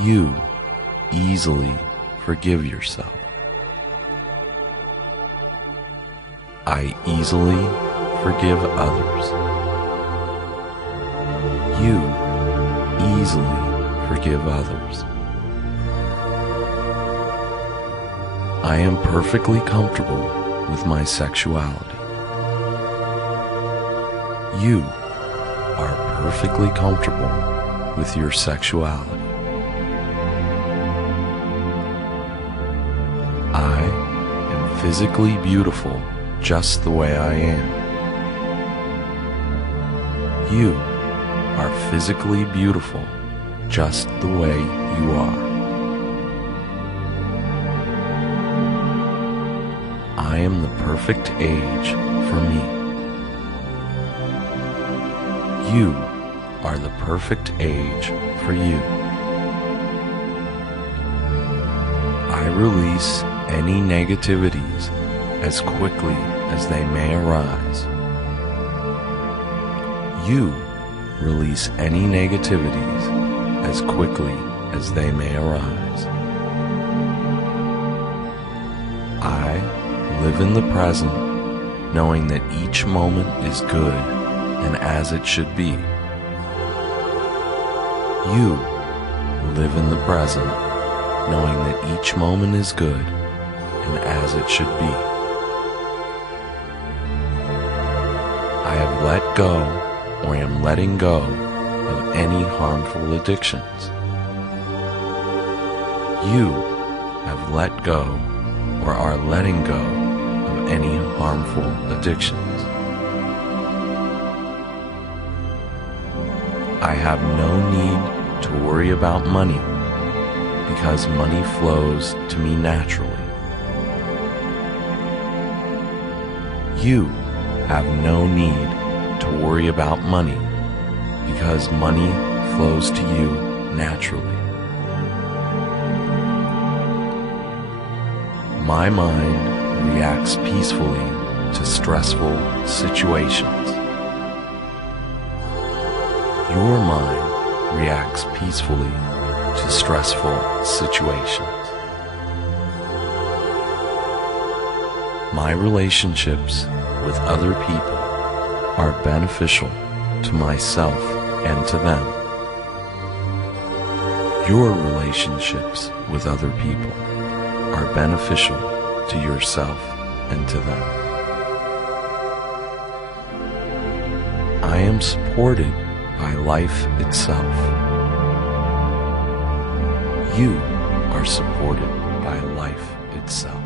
You easily forgive yourself. I easily forgive others. You easily forgive others. I am perfectly comfortable with my sexuality. You are perfectly comfortable with your sexuality. I am physically beautiful just the way I am. You are physically beautiful just the way you are. I am the perfect age for me. You are the perfect age for you. I release any negativities as quickly as they may arise. You release any negativities as quickly as they may arise. I live in the present, knowing that each moment is good and as it should be. You live in the present, knowing that each moment is good and as it should be. I have let go or am letting go of any harmful addictions. You have let go or are letting go of any harmful addictions. I have no need to worry about money because money flows to me naturally. You have no need to worry about money because money flows to you naturally. My mind reacts peacefully to stressful situations. Your mind reacts peacefully to stressful situations. My relationships with other people are beneficial to myself and to them. Your relationships with other people are beneficial to yourself and to them. I am supported by life itself. You are supported by life itself.